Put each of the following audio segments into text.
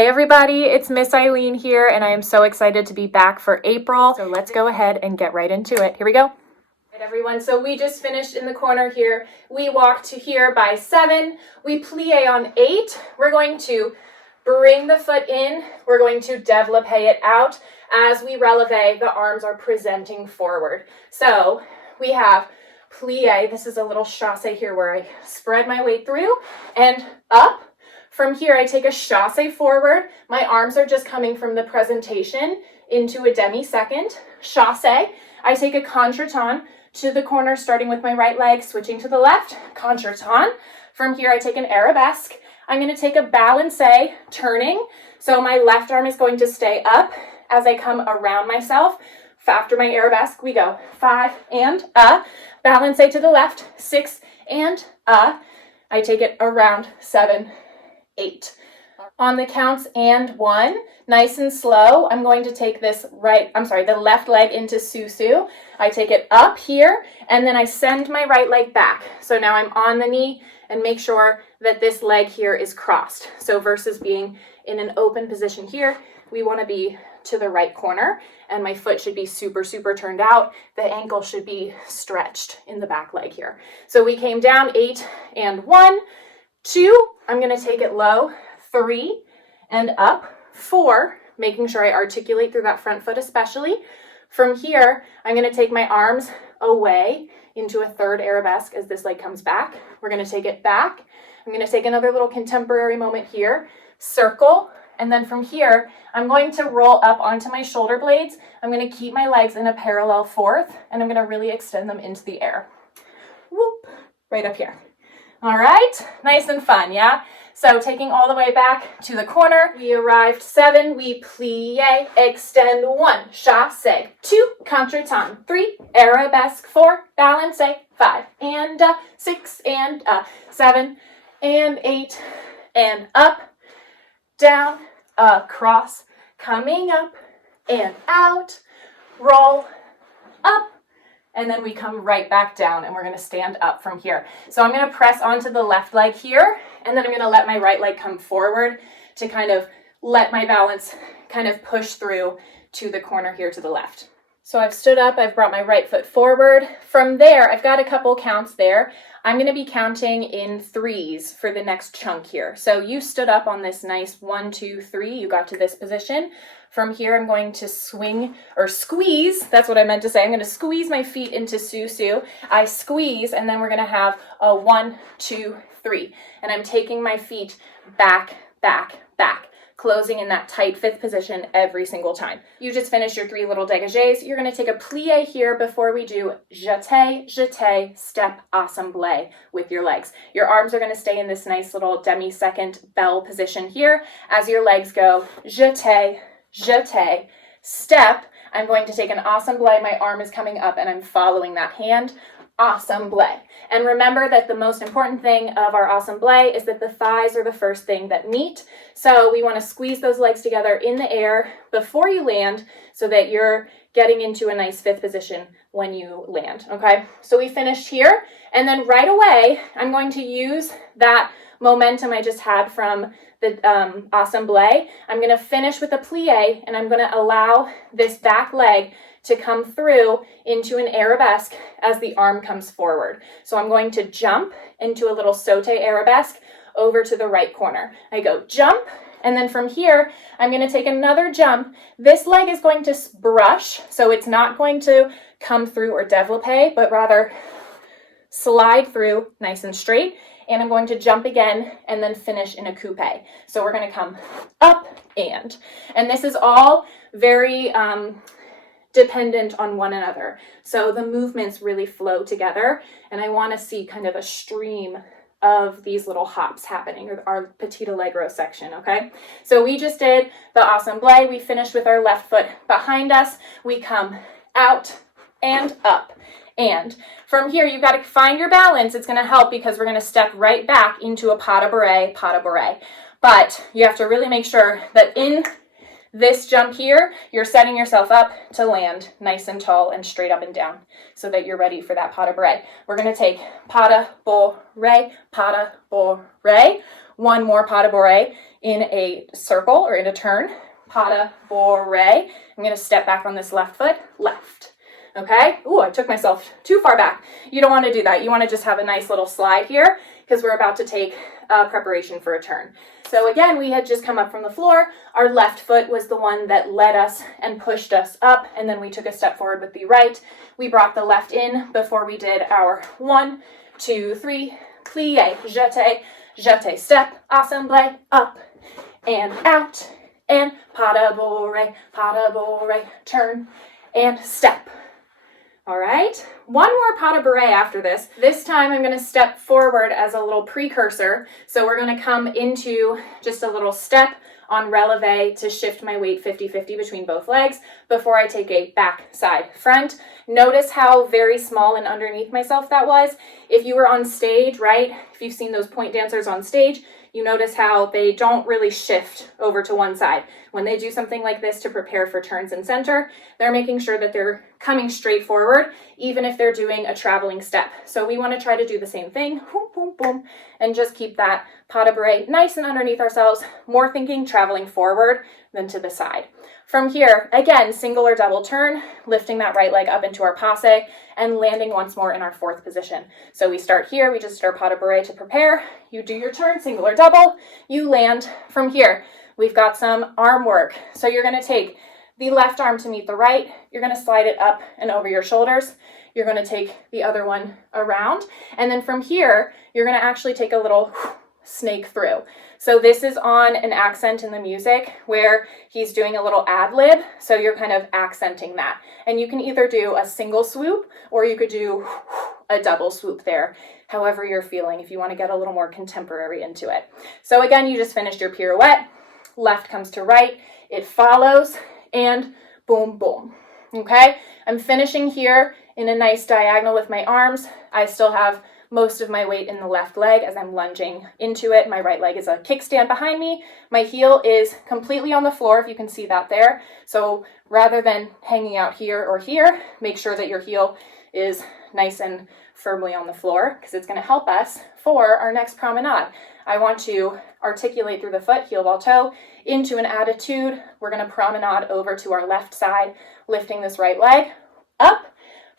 Hey everybody, it's Miss Eileen here, and I am so excited to be back for April. So let's go ahead and get right into it. Here we go. All right, everyone, so we just finished in the corner here. We walk to here by 7. We plie on 8. We're going to bring the foot in. We're going to développé it out. As we releve, the arms are presenting forward. So we have plie. This is a little chasse here where I spread my weight through and up. From here, I take a chasse forward. My arms are just coming from the presentation into a demi-second. Chasse. I take a contretemps to the corner, starting with my right leg, switching to the left. Contretemps. From here, I take an arabesque. I'm going to take a balancé, turning. So my left arm is going to stay up as I come around myself. After my arabesque, we go 5 and balancé to the left, 6 and I take it around 7, 8. On the counts and 1, nice and slow, I'm going to take this the left leg into susu. I take it up here, and then I send my right leg back. So now I'm on the knee, and make sure that this leg here is crossed. So versus being in an open position here, we want to be to the right corner, and my foot should be super, super turned out. The ankle should be stretched in the back leg here. So we came down 8 and 1, 2, I'm going to take it low, 3 and up, 4, making sure I articulate through that front foot especially. From here, I'm going to take my arms away into a third arabesque as this leg comes back. We're going to take it back. I'm going to take another little contemporary moment here, circle, and then from here, I'm going to roll up onto my shoulder blades. I'm going to keep my legs in a parallel fourth, and I'm going to really extend them into the air. Whoop, right up here. All right, nice and fun, yeah? So taking all the way back to the corner, we arrived 7, we plie, extend 1, chasse, 2, contretemps, 3, arabesque, 4, balancé, 5, and 6, and 7, and 8, and up, down, across, coming up, and out, roll, up, and then we come right back down, and we're going to stand up from here. So I'm going to press onto the left leg here, and then I'm going to let my right leg come forward to kind of let my balance kind of push through to the corner here to the left. So I've stood up, I've brought my right foot forward. From there, I've got a couple counts there. I'm going to be counting in 3s for the next chunk here. So you stood up on this nice 1, 2, 3, you got to this position. From here, I'm going to swing or squeeze. That's what I meant to say. I'm going to squeeze my feet into susu. I squeeze, and then we're going to have a 1, 2, 3. And I'm taking my feet back, back, back, closing in that tight 5th position every single time. You just finished your 3 little dégagés. You're going to take a plie here before we do jeté, jeté, step, assemblé with your legs. Your arms are going to stay in this nice little demi-second bell position here. As your legs go jeté, jeté, step, I'm going to take an assemblé. My arm is coming up and I'm following that hand. Assemblé. And remember that the most important thing of our assemblé is that the thighs are the first thing that meet. So we want to squeeze those legs together in the air before you land so that you're getting into a nice 5th position when you land. Okay, so we finished here, and then right away I'm going to use that momentum I just had from the assemblé. I'm going to finish with a plie, and I'm going to allow this back leg to come through into an arabesque as the arm comes forward. So I'm going to jump into a little sauté arabesque over to the right corner. I go jump, and then from here, I'm going to take another jump. This leg is going to brush, so it's not going to come through or développé, but rather slide through nice and straight. And I'm going to jump again and then finish in a coupé. So we're going to come up and this is all very dependent on one another. So the movements really flow together, and I want to see kind of a stream of these little hops happening, or our petit allegro section, okay? So we just did the assemblé. We finished with our left foot behind us. We come out and up. And from here, you've got to find your balance. It's going to help because we're going to step right back into a pas de bourrée. But you have to really make sure that in this jump here, you're setting yourself up to land nice and tall and straight up and down so that you're ready for that pas de bourrée. We're going to take pas de bourrée, one more pas de bourrée in a circle or in a turn. Pas de bourrée. I'm going to step back on this left foot, left. Okay? Ooh, I took myself too far back. You don't want to do that. You want to just have a nice little slide here because we're about to take preparation for a turn. So again, we had just come up from the floor. Our left foot was the one that led us and pushed us up, and then we took a step forward with the right. We brought the left in before we did our 1, 2, 3, plie, jeté, jeté, step, assemblé, up and out, and pas de bourrée, turn, and step. All right, one more pas de bourrée after this. This time I'm going to step forward as a little precursor. So we're going to come into just a little step on releve to shift my weight 50-50 between both legs before I take a back side front. Notice how very small and underneath myself that was. If you were on stage, right, if you've seen those point dancers on stage, you notice how they don't really shift over to one side. When they do something like this to prepare for turns and center, they're making sure that they're coming straight forward, even if they're doing a traveling step. So we want to try to do the same thing, boom, boom, boom, and just keep that pas de bourrée nice and underneath ourselves, more thinking traveling forward than to the side. From here, again, single or double turn, lifting that right leg up into our passe and landing once more in our fourth position. So we start here, we just did our pas de bourrée to prepare. You do your turn, single or double, you land from here. We've got some arm work. So you're gonna take the left arm to meet the right, you're gonna slide it up and over your shoulders. You're gonna take the other one around. And then from here, you're gonna actually take a little snake through. So this is on an accent in the music where he's doing a little ad lib. So you're kind of accenting that. And you can either do a single swoop or you could do a double swoop there, however you're feeling, if you want to get a little more contemporary into it. So again, you just finished your pirouette. Left comes to right, it follows, and boom, boom. Okay, I'm finishing here in a nice diagonal with my arms. I still have most of my weight in the left leg as I'm lunging into it. My right leg is a kickstand behind me. My heel is completely on the floor, if you can see that there. So rather than hanging out here or here, make sure that your heel is nice and firmly on the floor because it's going to help us for our next promenade. I want to articulate through the foot, heel ball toe, into an attitude. We're going to promenade over to our left side, lifting this right leg up.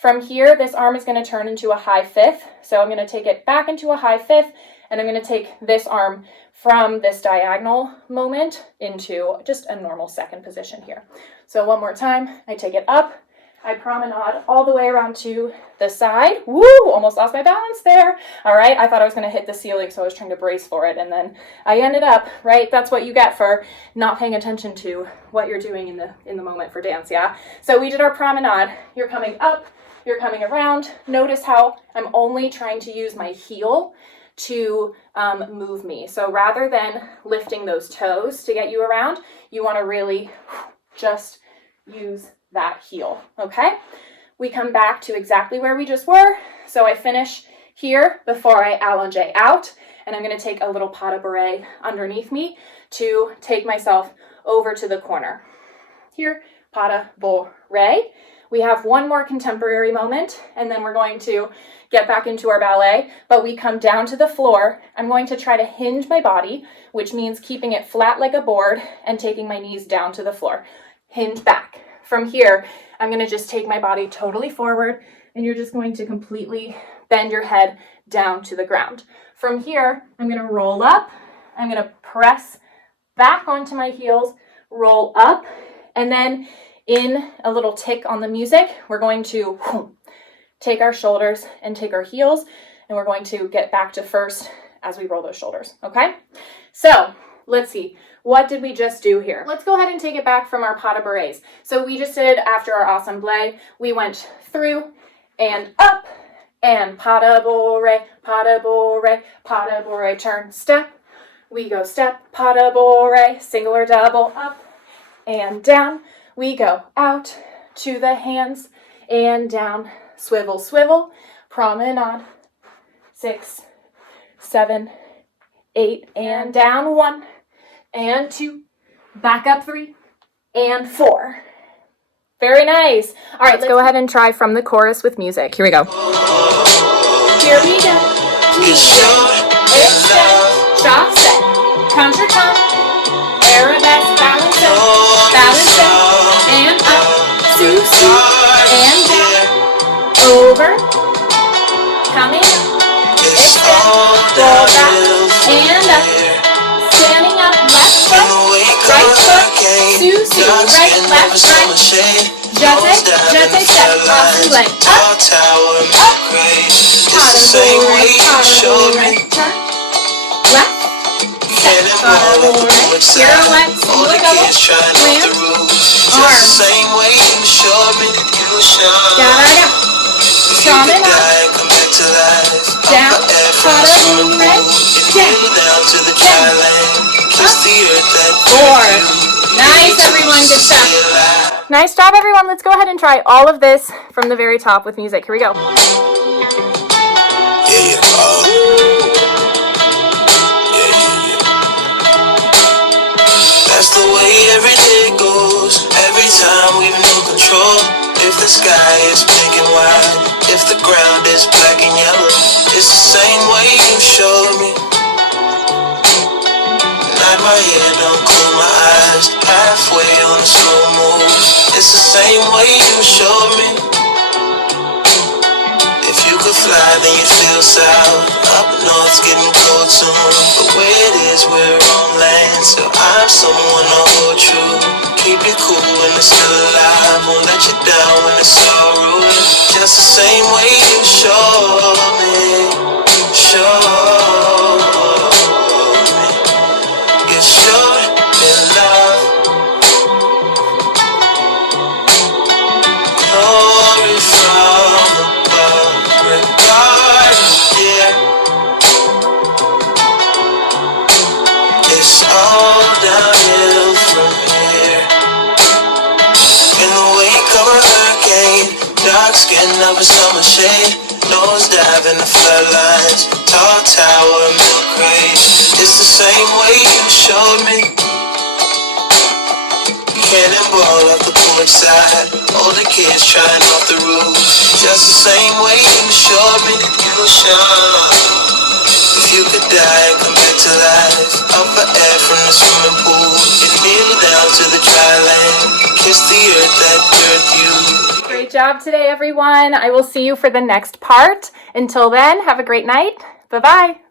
From here, this arm is going to turn into a high fifth. So I'm going to take it back into a high fifth, and I'm going to take this arm from this diagonal moment into just a normal second position here. So one more time, I take it up, I promenade all the way around to the side. Woo, almost lost my balance there. All right, I thought I was going to hit the ceiling, so I was trying to brace for it, and then I ended up, right? That's what you get for not paying attention to what you're doing in the moment for dance, yeah? So we did our promenade. You're coming up, you're coming around. Notice how I'm only trying to use my heel to move me. So rather than lifting those toes to get you around, you want to really just use that heel, okay? We come back to exactly where we just were. So I finish here before I allonge out, and I'm going to take a little pas de bourrée underneath me to take myself over to the corner. Here, pas de bourrée. We have one more contemporary moment, and then we're going to get back into our ballet, but we come down to the floor. I'm going to try to hinge my body, which means keeping it flat like a board and taking my knees down to the floor. Hinge back. From here, I'm going to just take my body totally forward, and you're just going to completely bend your head down to the ground. From here, I'm going to roll up. I'm going to press back onto my heels, roll up, and then in a little tick on the music, we're going to take our shoulders and take our heels, and we're going to get back to first as we roll those shoulders, okay? So let's see. What did we just do here? Let's go ahead and take it back from our pas de bourrées. So we just did, after our assemblée, we went through and up, and pas de bourrée, pas de bourrée, pas de bourrée, turn, step. We go step, pas de bourrée, single or double, up and down. We go out to the hands and down, swivel, swivel, promenade, 6, 7, 8, and down, 1, and 2, back up 3, and 4. Very nice. All right, let's go ahead and try from the chorus with music. Here we go. Here we go. It's set, shot set. and down, over, coming up, extend, roll back, and up, standing up, left foot, right foot, Susu, right, left, right, jeté, step, awesome leg, up, paddle, right, turn, left, step, paddle, right, pirouette, single double, slam, arms, da-da-da, shaman up, down, paddle, right, down, four, nice everyone, good stuff. Nice job everyone, let's go ahead and try all of this from the very top with music, here we go. That's the way every day goes. Every time we've no control. If the sky is pink and white, if the ground is black and yellow, it's the same way you showed me. Nod my head, don't close my eyes. Halfway on a slow move. It's the same way you showed me. If you could fly, then you feel south. Up north's getting cold soon. But where it is, we're on land. So I'm someone to hold true. Keep you cool when it's still alive. Won't let you down when it's all ruined. Just the same way you showed me. Showed me. You showed me love. Glory from above. Regardless, yeah. It's all downhill from here. In the wake of a hurricane, dark skin of a summer shade, nose dive in the floodlines, tall tower, milk crate. It's the same way you showed me. Cannonball up the porch side, older kids trying off the roof. Just the same way you showed me. You showed. If you could die and come back to life, up for air from the swimming pool, and kneel down to the dry land, kiss the earth that birthed you. Great job today everyone. I will see you for the next part. Until then, have a great night. Bye-bye.